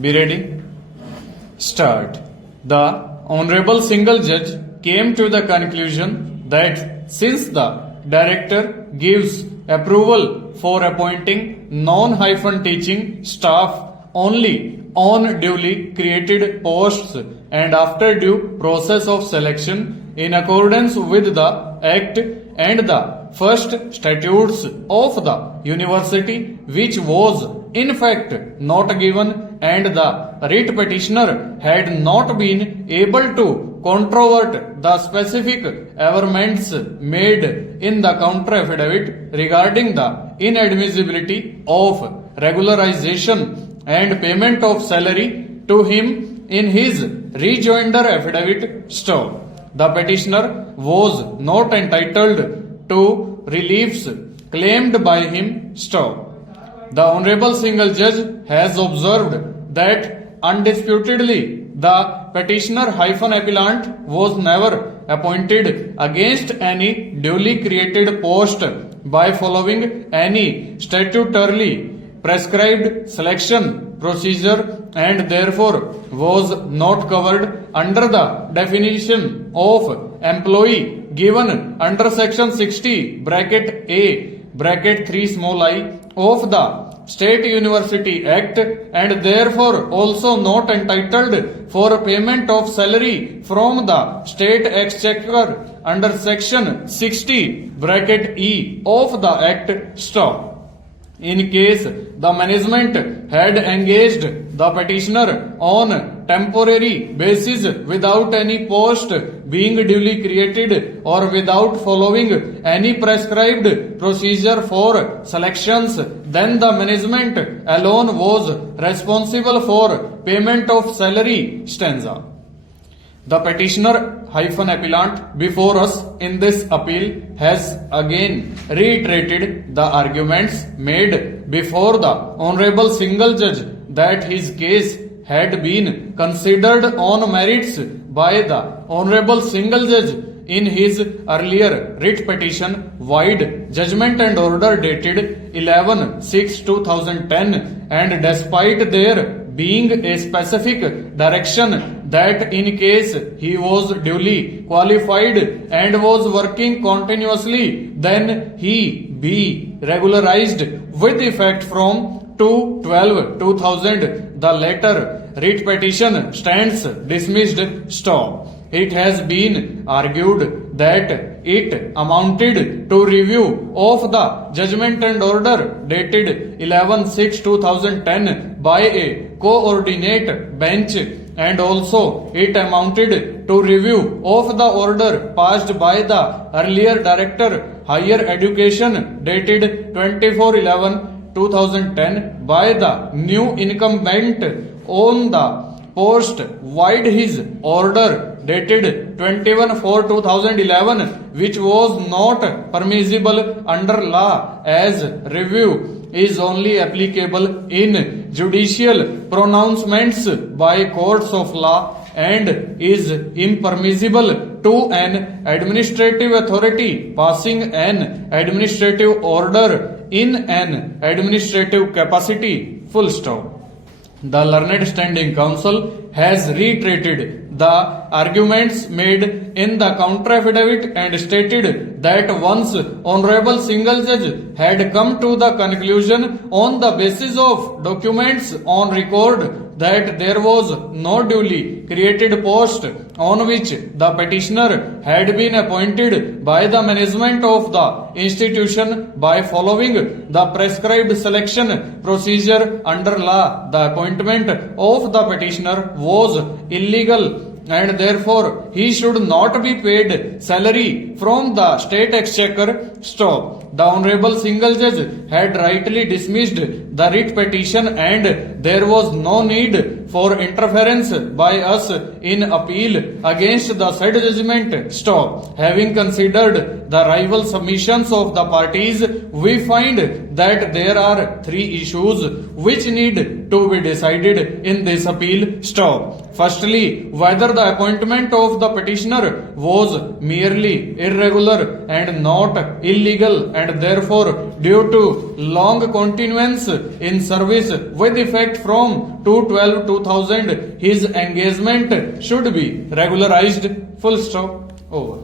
Be ready? Start. The Honorable Single Judge came to the conclusion that since the Director gives approval for appointing non-teaching staff only on duly created posts and after due process of selection in accordance with the Act and the first statutes of the University, which was in fact not given, and the writ petitioner had not been able to controvert the specific averments made in the counter affidavit regarding the inadmissibility of regularization and payment of salary to him in his rejoinder affidavit stop. The petitioner was not entitled to reliefs claimed by him stop. The Honorable Single Judge has observed that undisputedly the petitioner-appellant was never appointed against any duly created post by following any statutorily prescribed selection procedure and therefore was not covered under the definition of employee given under section 60 bracket A bracket 3 small I of the State University Act and therefore also not entitled for payment of salary from the State Exchequer under section 60 bracket E of the Act stop. In case the management had engaged the petitioner on temporary basis without any post being duly created or without following any prescribed procedure for selections, then the management alone was responsible for payment of salary stanza. The petitioner-appellant before us in this appeal has again reiterated the arguments made before the Honorable Single Judge that his case had been considered on merits by the Honorable Single Judge in his earlier writ petition wide judgment and order dated 11/6/2010, and despite there being a specific direction that in case he was duly qualified and was working continuously, then he be regularized with effect from 2/12/2000. The latter writ petition stands dismissed stop. It has been argued that it amounted to review of the judgment and order dated 11/6/2010 by a coordinate bench, and also it amounted to review of the order passed by the earlier Director Higher Education dated 24/11/2010 by the new incumbent on the post wide his order dated 21/4/2011, which was not permissible under law, as review is only applicable in judicial pronouncements by courts of law and is impermissible to an administrative authority passing an administrative order in an administrative capacity. Full stop. The Learned Standing Counsel has reiterated the arguments made in the counter affidavit and stated that once Honorable Single Judge had come to the conclusion on the basis of documents on record that there was no duly created post on which the petitioner had been appointed by the management of the institution by following the prescribed selection procedure under law, the appointment of the petitioner was illegal and therefore he should not be paid salary from the State Exchequer stop. The Honorable Single Judge had rightly dismissed the writ petition and there was no need for interference by us in appeal against the said judgment stop. Having considered the rival submissions of the parties, we find that there are three issues which need to be decided in this appeal stop. Firstly, whether the appointment of the petitioner was merely irregular and not illegal, and therefore due to long continuance in service with effect from 2/12/2000. His engagement should be regularized. Full stop. Over.